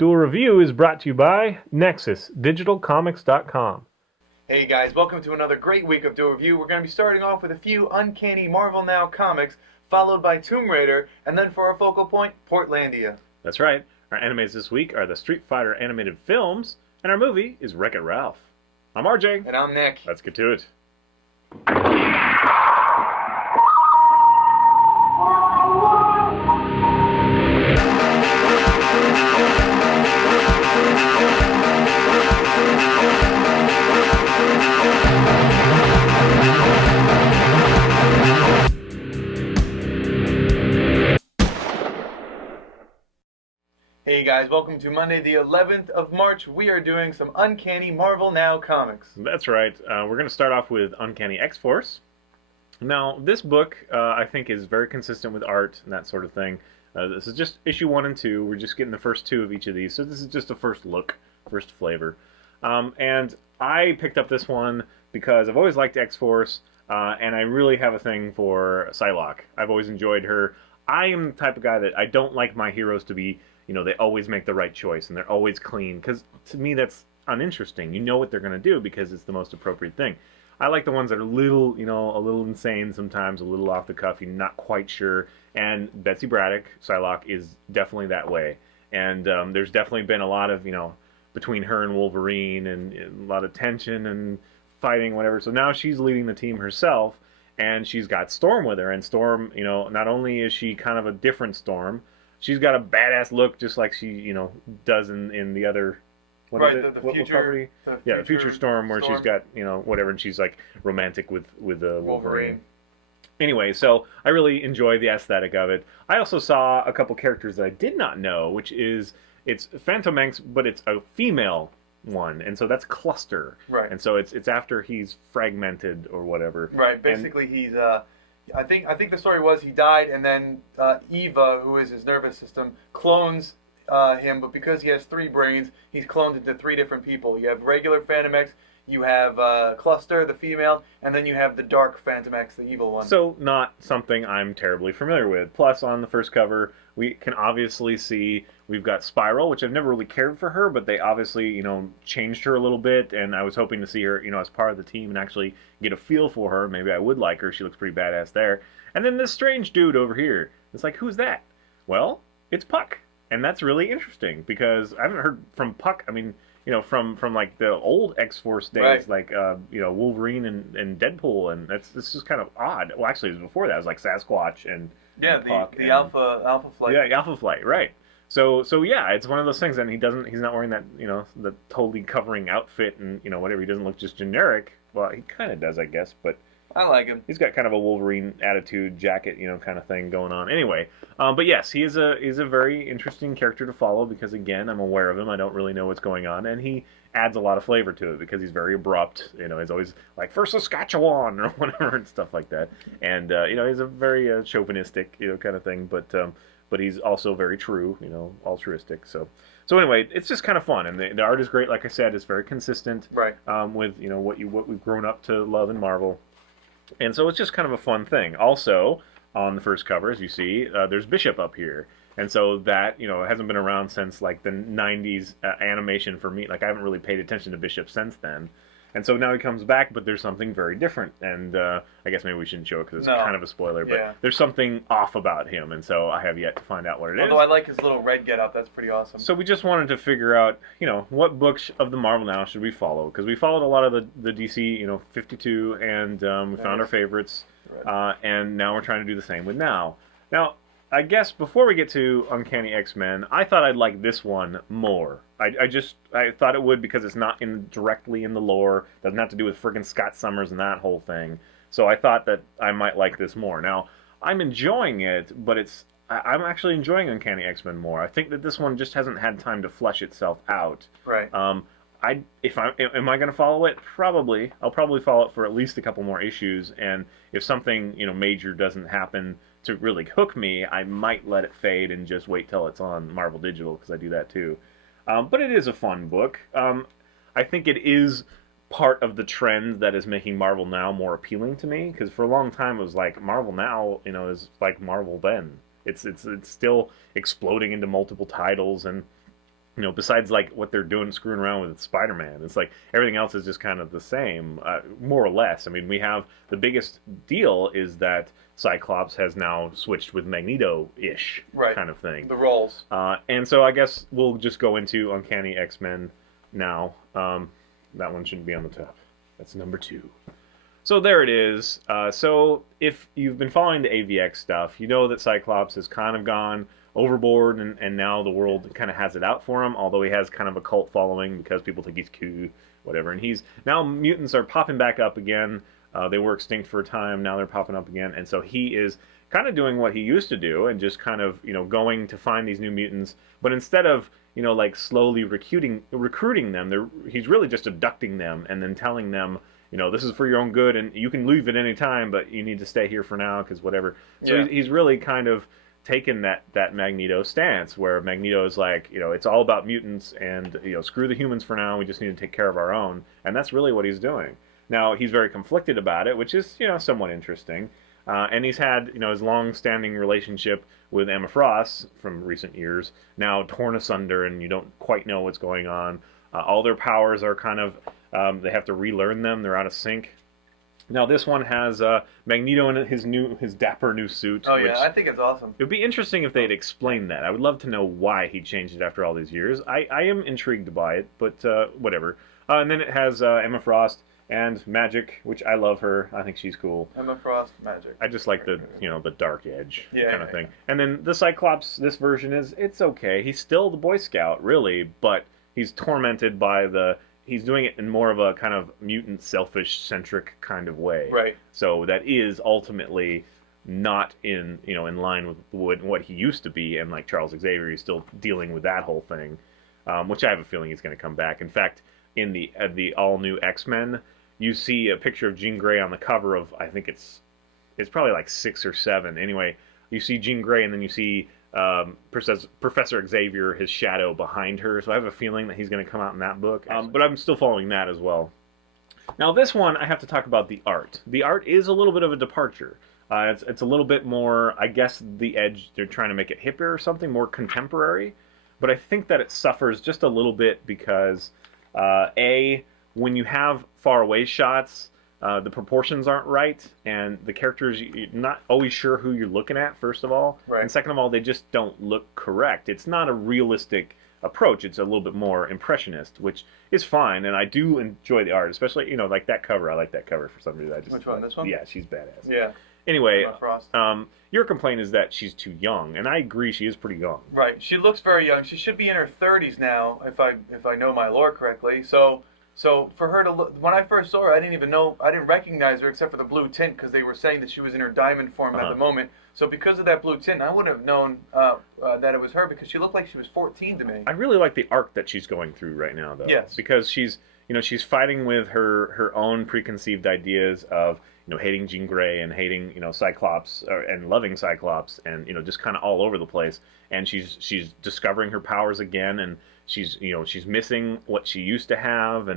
Duel Review is brought to you by NexusDigitalComics.com. Hey guys, welcome to another great week of Duel Review. We're going to be starting off with a few Uncanny Marvel Now comics, followed by Tomb Raider, and then for our focal point, Portlandia. That's right. Our animes this week are the Street Fighter animated films, and our movie is Wreck-It Ralph. I'm RJ. And I'm Nick. Let's get to it. Hey guys, welcome to Monday the 11th of March. We are doing some Uncanny Marvel Now comics. That's right. We're going to start off with Uncanny X-Force. Now, this book, I think, is very consistent with art and that sort of thing. This is just issue 1 and 2. We're just getting the first 2 of each of these, so this is just a first look, first flavor. And I picked up this one because I've always liked X-Force, and I really have a thing for Psylocke. I've always enjoyed her. I am the type of guy that I don't like my heroes to be, you know, they always make the right choice and they're always clean, because to me that's uninteresting. You know what they're going to do because it's the most appropriate thing. I like the ones that are a little, you know, a little insane sometimes, a little off the cuff, you're not quite sure. And Betsy Braddock, Psylocke, is definitely that way. And there's definitely been a lot of, you know, between her and Wolverine and a lot of tension and fighting, whatever. So now she's leading the team herself, and she's got Storm with her. And Storm, you know, not only is she kind of a different Storm, she's got a badass look just like she, you know, does in the other... What right, is it? the future. The future Storm, where she's got, you know, whatever, and she's like romantic with Wolverine. Anyway, so I really enjoy the aesthetic of it. I also saw a couple characters that I did not know, which is, it's Phantom Manx, but it's a female one, and so that's Cluster. Right. And so it's after he's fragmented or whatever. Right. Basically, he's I think the story was he died, and then Eva, who is his nervous system, clones him, but because he has 3 brains, he's cloned into 3 different people. You have regular Phantom X, you have Cluster, the female, and then you have the dark Phantom X, the evil one. So not something I'm terribly familiar with. Plus, on the first cover, we can obviously see we've got Spiral, which I've never really cared for her, but they obviously, you know, changed her a little bit, and I was hoping to see her, you know, as part of the team and actually get a feel for her. Maybe I would like her. She looks pretty badass there. And then this strange dude over here. It's like, who's that? Well, it's Puck. And that's really interesting, because I haven't heard from Puck, I mean, you know, from like the old X-Force days, right. Like, you know, Wolverine and Deadpool, and this is kind of odd. Well, actually, it was before that. It was like Sasquatch and Puck the Alpha Flight. Yeah, Alpha Flight, right. So yeah, it's one of those things, and he's not wearing that, you know, the totally covering outfit and, you know, whatever. He doesn't look just generic. Well, he kind of does, I guess, but I like him. He's got kind of a Wolverine attitude, jacket, you know, kind of thing going on. Anyway, but yes, he's a very interesting character to follow because, again, I'm aware of him. I don't really know what's going on, and he adds a lot of flavor to it because he's very abrupt. You know, he's always like, "For Saskatchewan," or whatever and stuff like that. And you know, he's a very chauvinistic, you know, kind of thing. But he's also very true, you know, altruistic. So anyway, it's just kind of fun, and the art is great. Like I said, it's very consistent, right? With, you know, what we've grown up to love in Marvel. And so it's just kind of a fun thing. Also, on the first cover, as you see, there's Bishop up here. And so that, you know, hasn't been around since, like, the 90s animation for me. Like, I haven't really paid attention to Bishop since then. And so now he comes back, but there's something very different. And I guess maybe we shouldn't show it because it's kind of a spoiler. But there's something off about him, and so I have yet to find out what it is. Although I like his little red getup. That's pretty awesome. So we just wanted to figure out, you know, what books of the Marvel Now should we follow? Because we followed a lot of the DC, you know, 52, and we found our favorites. Right. And now we're trying to do the same with Now. Now, I guess before we get to Uncanny X-Men, I thought I'd like this one more. I thought it would because it's not directly in the lore. Doesn't have to do with friggin' Scott Summers and that whole thing. So I thought that I might like this more. Now, I'm enjoying it, but I'm actually enjoying Uncanny X-Men more. I think that this one just hasn't had time to flesh itself out. Right. Am I going to follow it? Probably. I'll probably follow it for at least a couple more issues, and if something, you know, major doesn't happen to really hook me, I might let it fade and just wait till it's on Marvel Digital, because I do that too. But it is a fun book. I think it is part of the trend that is making Marvel Now more appealing to me, because for a long time it was like Marvel Now, you know, is like Marvel then. It's still exploding into multiple titles, and besides like what they're doing screwing around with Spider-Man, it's like everything else is just kind of the same, more or less. I mean, we have the biggest deal is that Cyclops has now switched with Magneto-ish Right. kind of thing. The roles. And so I guess we'll just go into Uncanny X-Men now. That one shouldn't be on the top. That's number 2. So there it is. So if you've been following the AVX stuff, you know that Cyclops has kind of gone overboard, and now the world kind of has it out for him, although he has kind of a cult following because people think he's cool, whatever. And he's now mutants are popping back up again. They were extinct for a time, now they're popping up again, and so he is kind of doing what he used to do and just kind of, going to find these new mutants, but instead of, like slowly recruiting them, he's really just abducting them and then telling them, this is for your own good and you can leave at any time, but you need to stay here for now because whatever. So Yeah. he's really kind of taken that Magneto stance where Magneto is like, it's all about mutants and, screw the humans for now, we just need to take care of our own. And that's really what he's doing. Now, he's very conflicted about it, which is, somewhat interesting. And he's had, his long-standing relationship with Emma Frost from recent years now torn asunder, and you don't quite know what's going on. All their powers are kind of, they have to relearn them. They're out of sync. Now this one has Magneto in his dapper new suit. Oh yeah, I think it's awesome. It would be interesting if they'd explain that. I would love to know why he changed it after all these years. I am intrigued by it, but whatever. And then it has Emma Frost and Magic, which I love her. I think she's cool. Emma Frost, Magic. I just like the the dark edge kind of thing. Yeah. And then the Cyclops, this version it's okay. He's still the Boy Scout, really, but he's tormented by he's doing it in more of a kind of mutant, selfish, centric kind of way. Right. So that is ultimately not in in line with what he used to be, and like Charles Xavier, he's still dealing with that whole thing, which I have a feeling he's going to come back. In fact, in the all new X-Men, you see a picture of Jean Grey on the cover of, I think it's probably like 6 or 7. Anyway, you see Jean Grey, and then you see Professor Xavier, his shadow behind her. So I have a feeling that he's going to come out in that book. But I'm still following that as well. Now this one, I have to talk about the art. The art is a little bit of a departure. It's a little bit more, I guess, the edge. They're trying to make it hipper or something, more contemporary. But I think that it suffers just a little bit because, when you have far away shots, the proportions aren't right, and the characters, you're not always sure who you're looking at, first of all. Right. And second of all, they just don't look correct. It's not a realistic approach. It's a little bit more impressionist, which is fine, and I do enjoy the art, especially, like that cover. I like that cover for some reason. Which one, this one? Yeah, she's badass. Yeah. Anyway, Emma Frost. your complaint is that she's too young, and I agree, she is pretty young. Right. She looks very young. She should be in her 30s now, if I know my lore correctly. So for her to look, when I first saw her, I didn't recognize her except for the blue tint because they were saying that she was in her diamond form at the moment. So because of that blue tint, I wouldn't have known that it was her because she looked like she was 14 to me. I really like the arc that she's going through right now, though. Yes. Because she's fighting with her own preconceived ideas of hating Jean Grey and hating Cyclops and loving Cyclops and just kind of all over the place. And she's discovering her powers again, and she's missing what she used to have,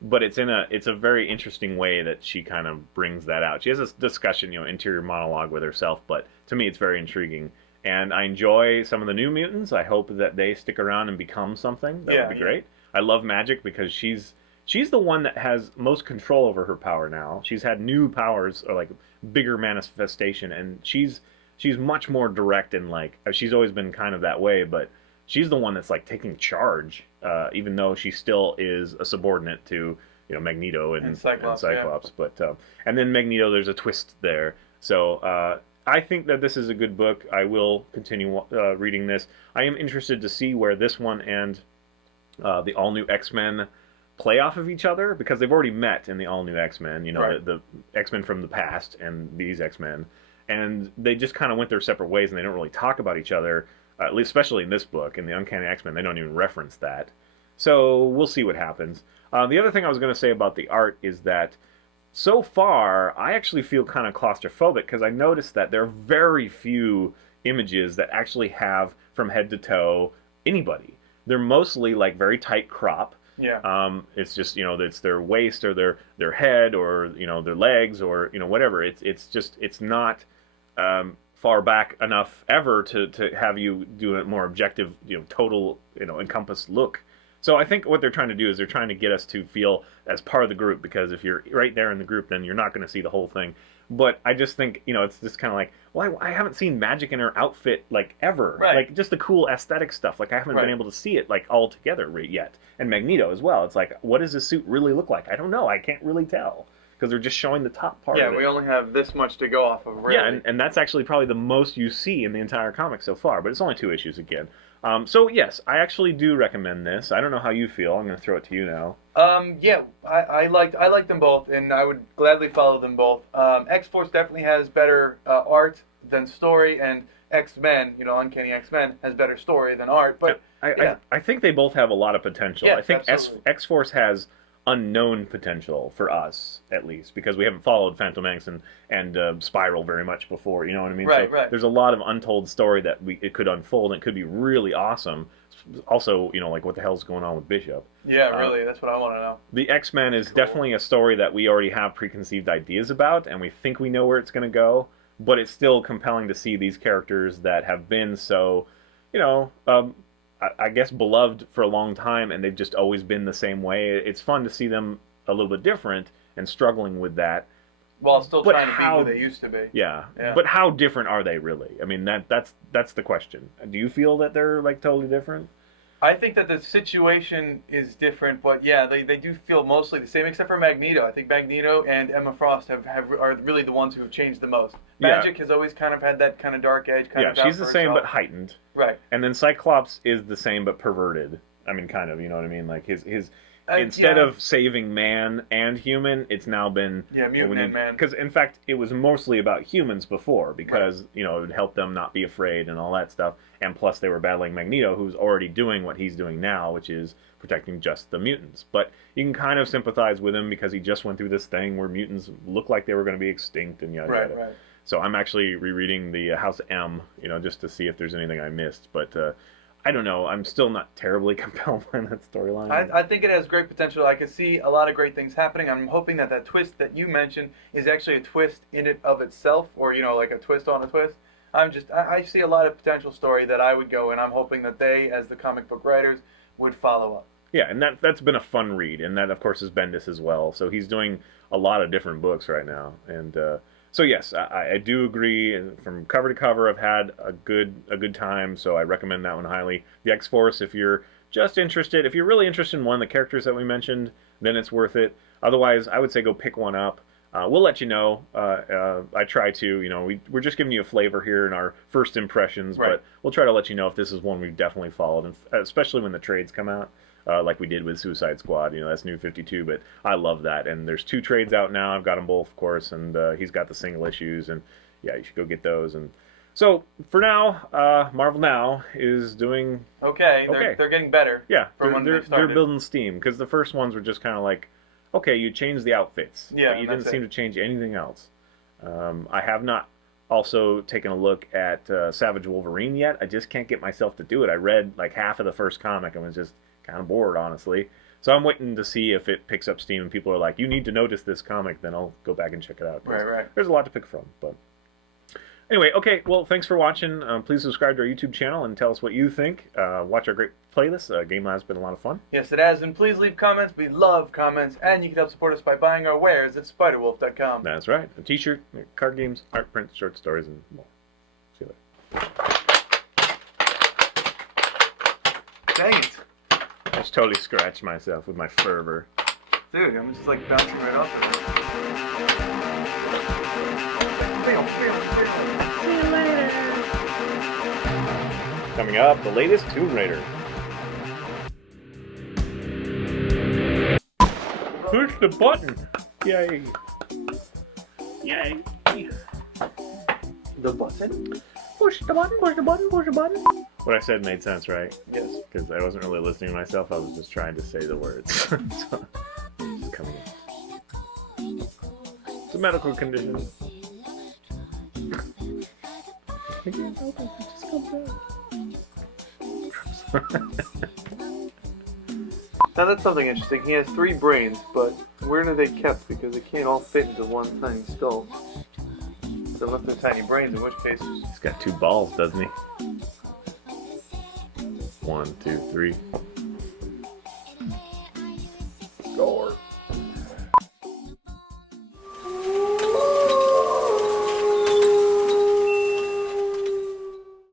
but it's a very interesting way that she kind of brings that out. She has this discussion, interior monologue with herself, but to me it's very intriguing. And I enjoy some of the new mutants. I hope that they stick around and become something. That would be great. I love Magic because she's the one that has most control over her power now. She's had new powers, or like bigger manifestation, and she's much more direct, and like she's always been kind of that way, but she's the one that's like taking charge, even though she still is a subordinate to Magneto and Cyclops. Yeah. But and then Magneto, there's a twist there. So I think that this is a good book. I will continue reading this. I am interested to see where this one and the all new X-Men play off of each other, because they've already met in the all new X-Men. Right. the X-Men from the past and these X-Men, and they just kind of went their separate ways, and they don't really talk about each other. At least, especially in this book, in the Uncanny X-Men, they don't even reference that. So we'll see what happens. The other thing I was going to say about the art is that so far, I actually feel kind of claustrophobic because I noticed that there are very few images that actually have from head to toe anybody. They're mostly like very tight crop. Yeah. It's just it's their waist or their head or their legs or whatever. It's not far back enough ever to have you do a more objective, total, encompass look. So I think what they're trying to do is they're trying to get us to feel as part of the group, because if you're right there in the group, then you're not going to see the whole thing. But I just think, it's just kind of like, well, I haven't seen magic in her outfit, like, ever. Right. Like, just the cool aesthetic stuff. Like, I haven't been able to see it, like, all together yet. And Magneto as well. It's like, what does this suit really look like? I don't know. I can't really tell. Because they're just showing the top part of it. Yeah, we only have this much to go off of, really. Yeah, and that's actually probably the most you see in the entire comic so far. But it's only 2 issues again. So, yes, I actually do recommend this. I don't know how you feel. I'm going to throw it to you now. Yeah, I liked them both, and I would gladly follow them both. X-Force definitely has better art than story, and X-Men, Uncanny X-Men, has better story than art. But I think they both have a lot of potential. Yes, I think X-Force has unknown potential for us, at least, because we haven't followed Phantom Menace and Spiral very much before. You know what I mean? Right, so right. There's a lot of untold story that it could unfold, and it could be really awesome. Also, like what the hell's going on with Bishop? Yeah, really, that's what I want to know. The X-Men is definitely a story that we already have preconceived ideas about, and we think we know where it's going to go, but it's still compelling to see these characters that have been so, I guess, beloved for a long time, and they've just always been the same way. It's fun to see them a little bit different and struggling with that. While still trying to be who they used to be. Yeah. But how different are they really? I mean, that's the question. Do you feel that they're, like, totally different? I think that the situation is different, but yeah, they do feel mostly the same, except for Magneto. I think Magneto and Emma Frost are really the ones who have changed the most. Magic has always kind of had that kind of dark edge. Yeah, she's the same but heightened. Right. And then Cyclops is the same but perverted. I mean, kind of, you know what I mean? Like, his instead of saving man and human, it's now been... Yeah, mutant and man. Because, in fact, it was mostly about humans before, because, it would help them not be afraid and all that stuff. And plus, they were battling Magneto, who's already doing what he's doing now, which is protecting just the mutants. But you can kind of sympathize with him, because he just went through this thing where mutants looked like they were going to be extinct and yada yada. Right. So I'm actually rereading the House M, just to see if there's anything I missed. But I don't know. I'm still not terribly compelled by that storyline. I think it has great potential. I could see a lot of great things happening. I'm hoping that twist that you mentioned is actually a twist in it of itself, or, like a twist on a twist. I see a lot of potential story that I would go, and I'm hoping that they, as the comic book writers, would follow up. Yeah, and that's been a fun read, and that, of course, is Bendis as well. So he's doing a lot of different books right now. And so, yes, I do agree. From cover to cover, I've had a good time, so I recommend that one highly. The X-Force, if you're just interested, if you're really interested in one of the characters that we mentioned, then it's worth it. Otherwise, I would say go pick one up. We'll let you know. I try to, we're just giving you a flavor here in our first impressions, but we'll try to let you know if this is one we've definitely followed, and especially when the trades come out, like we did with Suicide Squad. That's New 52, but I love that. And there's 2 trades out now. I've got them both, of course, and he's got the single issues, and yeah, you should go get those. And so for now, Marvel Now is doing okay. They're getting better. Yeah, from when they started. They're building steam, because the first ones were just kind of like, okay, you changed the outfits. Yeah, but you didn't seem to change anything else. I have not also taken a look at Savage Wolverine yet. I just can't get myself to do it. I read like half of the first comic and was just kind of bored, honestly. So I'm waiting to see if it picks up steam and people are like, you need to notice this comic, then I'll go back and check it out. Right. There's a lot to pick from, but... Anyway, okay, well, thanks for watching. Please subscribe to our YouTube channel and tell us what you think. Watch our great playlist. Game Lab's been a lot of fun. Yes, it has, and please leave comments. We love comments, and you can help support us by buying our wares at spiderwolf.com. That's right. A t-shirt, card games, art prints, short stories, and more. See you later. Dang it. I just totally scratched myself with my fervor. Dude, I'm just like bouncing right off of it. See you later. Coming up, the latest Tomb Raider. Push the button. Yay. Yay. The button? Push the button, push the button, push the button. What I said made sense, right? Yes. Because I wasn't really listening to myself. I was just trying to say the words. So, just coming in. It's a medical condition. I can't help it. It just comes out. Now that's something interesting. He has 3 brains, but where are they kept? Because they can't all fit into one tiny skull. Unless they're tiny brains, in which case. He's got 2 balls, doesn't he? 1, 2, 3.